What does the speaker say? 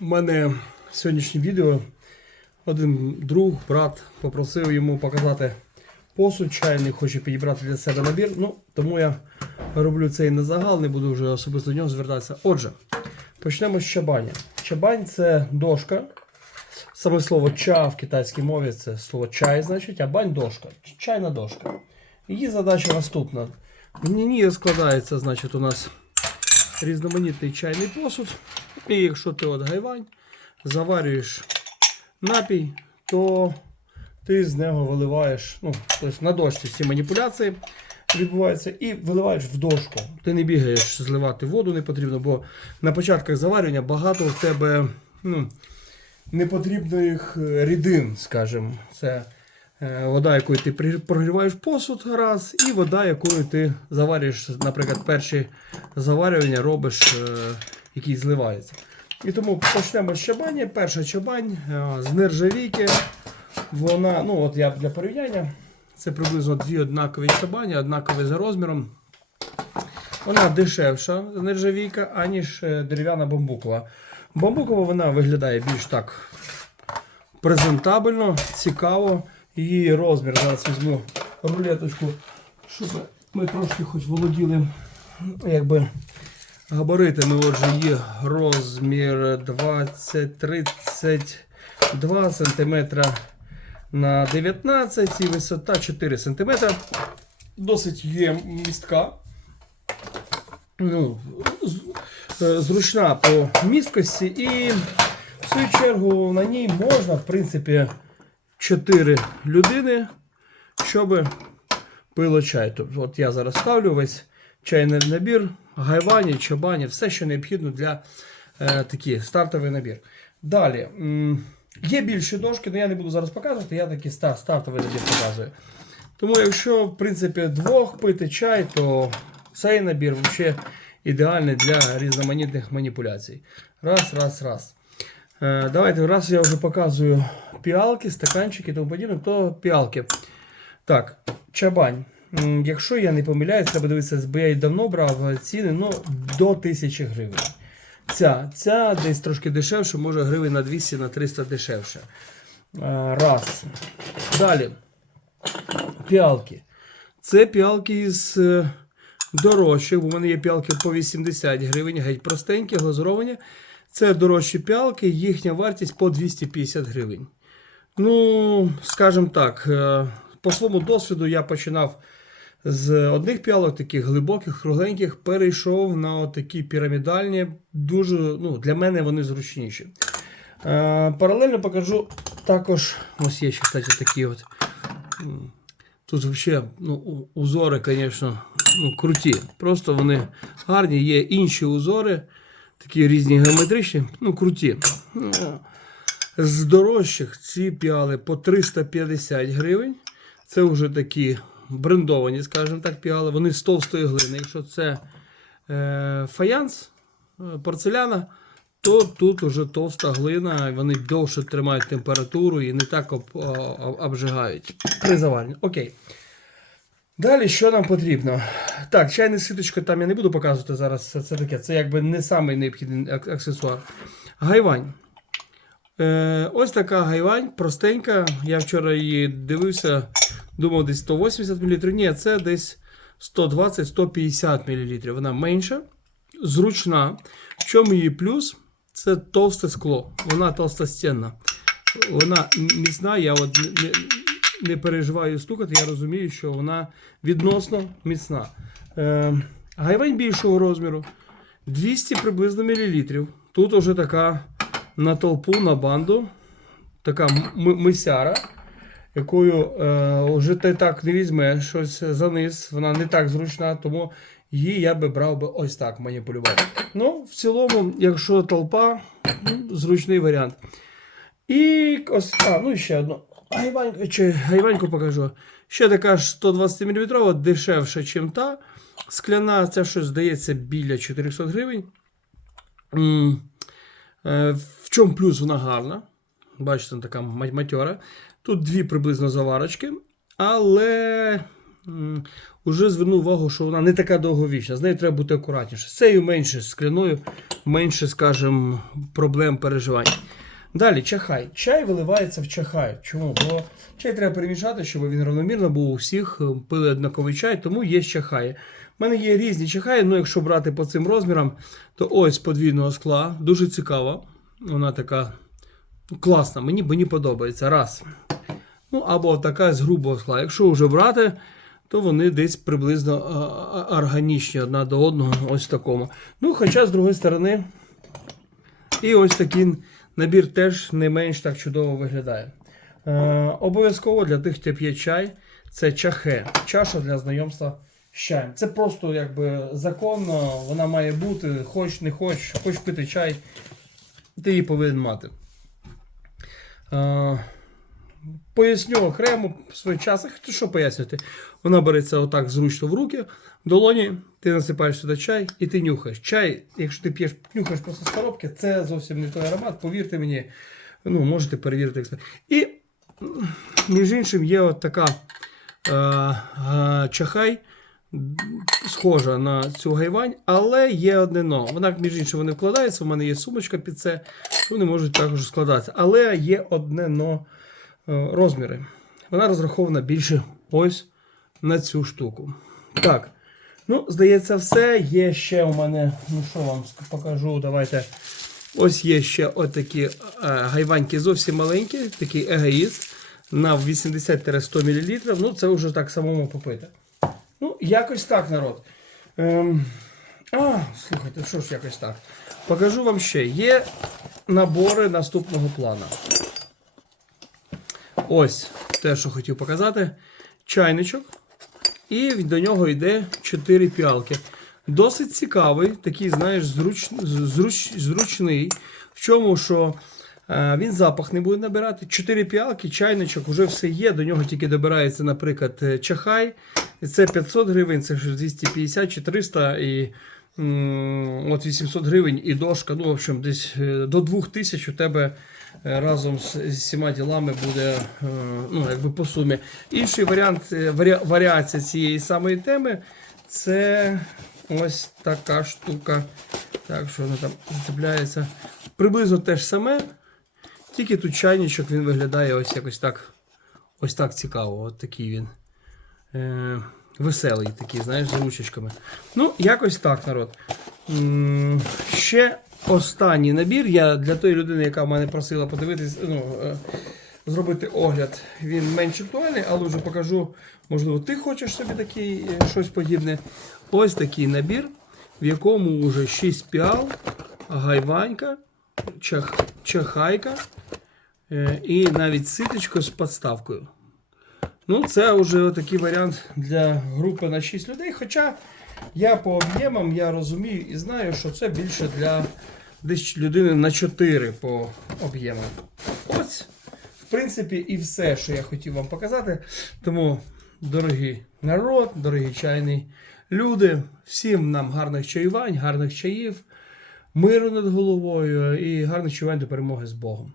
У мене сьогоднішнє відео. Один друг, брат попросив йому показати посуд чайний, хоче підібрати для себе набір. Ну, тому я роблю цей на загал, не буду вже особисто до нього звертатися. Отже, почнемо з чабаня. Чабань це дошка. Саме слово ча в китайській мові це слово чай, значить, а бань дошка. Чайна дошка. Її задача наступна. В ній складається, значить, у нас різноманітний чайний посуд. І якщо ти от гайвань заварюєш напій, то ти з нього виливаєш, ну, тобто на дошці ці маніпуляції відбуваються і виливаєш в дошку. Ти не бігаєш зливати воду, не потрібно, бо на початках заварювання багато в тебе ну, непотрібних е, рідин, скажімо. Це е, вода, якою ти прогріваєш посуд раз, і вода, якою ти заварюєш, наприклад, перші заварювання робиш, е, який зливається. І тому почнемо з чабані. Перша чабань е, з нержавійки. Вона, ну от я для порівняння, це приблизно дві однакові чабані, однакові за розміром. Вона дешевша нержавійка, аніж е, дерев'яна бамбукова. Бамбукова вона виглядає більш так презентабельно, цікаво. Її розмір. Зараз візьму рулеточку, щоб ми трошки хоч володіли якби, габаритами. Отже, її розмір 20-32 см на 19 і висота 4 см. Досить є містка. Ну, е, зручна по місткості і в свою чергу на ній можна, в принципі, 4 людини, щоб пило чай. Тобто, от я зараз ставлю весь чайний набір, гайвані, чабані, все, що необхідно для е, такий стартовий набір. Далі. Є більші дошки, але я не буду зараз показувати, я такий ста- стартовий набір показую. Тому, якщо, в принципі, двох пити чай, то цей набір взагалі ідеальний для різноманітних маніпуляцій. Раз, раз, раз. Е, давайте, раз я вже показую піалки, стаканчики і тому подібне, то піалки. Так, чабань. Якщо я не помиляюсь, треба дивитися, бо я і давно брав ціни ну, до 1000 гривень. Ця, ця десь трошки дешевше, може гривень на 200 на 300 дешевше. Е, Раз. Далі. Піалки. Це піалки із е, дорожчих. У мене є піалки по 80 гривень, геть простенькі, глазуровані. Це дорожчі піалки, їхня вартість по 250 гривень. Ну, скажімо так, е, по своєму досвіду я починав з одних піалок, таких глибоких, кругленьких, перейшов на такі пірамідальні. Дуже, ну, для мене вони зручніші. Е, паралельно покажу також, ось є ще кстати, такі от. Тут взагалі ну, узори, звісно, ну, круті. Просто вони гарні. Є інші узори, такі різні геометричні, ну, круті. З дорожчих ці піали по 350 гривень. Це вже такі брендовані, скажімо так, піали. Вони з товстої глини. Якщо це е, фаянс, е, порцеляна, то тут вже товста глина, вони довше тримають температуру і не так об, об- обжигають при заваренні. Окей. Далі, що нам потрібно? Так, чайна ситочка там я не буду показувати зараз. Це таке. Це якби не самий необхідний аксесуар. Гайвань. Е, ось така гайвань, простенька. Я вчора її дивився, думав, десь 180 мл. Ні, це десь 120-150 мл. Вона менша, зручна. В чому її плюс? Це товсте скло. Вона толстостінна. Вона міцна, я от не, не, переживаю стукати, я розумію, що вона відносно міцна. Е, гайвань більшого розміру. 200 приблизно мілілітрів. Тут уже така на толпу, на банду, така мисяра, якою е, вже ти так не візьмеш щось за низ, вона не так зручна, тому її я би брав би ось так маніпулювати. Ну, в цілому, якщо толпа, ну, зручний варіант. І ось, а, ну і ще одну. Гайваньку, чи, гайваньку покажу. Ще така ж 120 мм, дешевша, ніж та. Скляна, це щось здається біля 400 гривень. Е, В чому плюс вона гарна? Бачите, така ма- матьора. Тут дві приблизно заварочки. Але м, уже звернув увагу, що вона не така довговічна. З нею треба бути акуратніше. З цією менше, скляною, менше, скажімо, проблем переживань. Далі чахай. Чай виливається в чахай. Чому? Бо чай треба перемішати, щоб він равномірно був у всіх, е, пили однаковий чай, тому є чахаї. У мене є різні чахаї, ну якщо брати по цим розмірам, то ось подвійного скла, дуже цікава. Вона така класна, мені, мені подобається. Раз. Ну, або така з грубого скла. Якщо вже брати, то вони десь приблизно органічні одна до одного, ось такому. Ну, хоча, з другої сторони, і ось такий набір теж не менш так чудово виглядає. Е, обов'язково для тих, хто п'є чай, це чахе, чаша для знайомства з чаєм. Це просто якби законно, вона має бути, хоч не хоч, хоч пити чай, ти її повинен мати. Е, Поясню окремо своєчасно. Хто що пояснювати? Вона береться отак зручно в руки, в долоні, ти насипаєш сюди чай і ти нюхаєш. Чай, якщо ти п'єш, нюхаєш просто з коробки, це зовсім не той аромат, повірте мені, ну, можете перевірити. І, між іншим, є от така е, е, чахай, схожа на цю гайвань, але є одне но. Вона, між іншим, вони вкладаються, в мене є сумочка під це, вони можуть також складатися. Але є одне но е, розміри. Вона розрахована більше ось на цю штуку. Так. Ну, здається, все. Є ще у мене, ну що вам покажу, давайте. Ось є ще отакі е, гайваньки зовсім маленькі, такий егоїст на 80-100 мл. Ну, це вже так самому попити. Якось так, народ. Ем, а, слухайте, що ж якось так. Покажу вам ще. Є набори наступного плану. Ось те, що хотів показати. Чайничок. І до нього йде 4 піалки. Досить цікавий, такий, знаєш, зруч, зруч, зручний. В чому, що він запах не буде набирати. 4 піалки, чайничок, вже все є. До нього тільки добирається, наприклад, е, чахай. Це 500 гривень, це 250 чи 300 і от 800 гривень і дошка. Ну, в общем, десь е, до 2000 у тебе е, разом з, всіма ділами буде е, ну, якби по сумі. Інший варіант, е, варіація цієї самої теми це ось така штука. Так, що воно там зацепляється. Приблизно те ж саме, тільки тут чайничок він виглядає ось якось так. Ось так цікаво. От такий він. Е, веселий такий, знаєш, з ручечками. Ну, якось так, народ. Ще останній набір. Я для тої людини, яка в мене просила подивитись, ну, е, зробити огляд. Він менш актуальний, але вже покажу. Можливо, ти хочеш собі такий е, щось подібне. Ось такий набір, в якому вже 6 піал, гайванька, чах, чахайка і навіть ситочко з подставкою. Ну, це вже такий варіант для групи на 6 людей. Хоча я по об'ємам я розумію і знаю, що це більше для десь людини на 4 по об'ємам. Ось, в принципі, і все, що я хотів вам показати. Тому, дорогий народ, дорогі чайні люди, всім нам гарних чаювань, гарних чаїв, миру над головою і гарних чаювань до перемоги з Богом.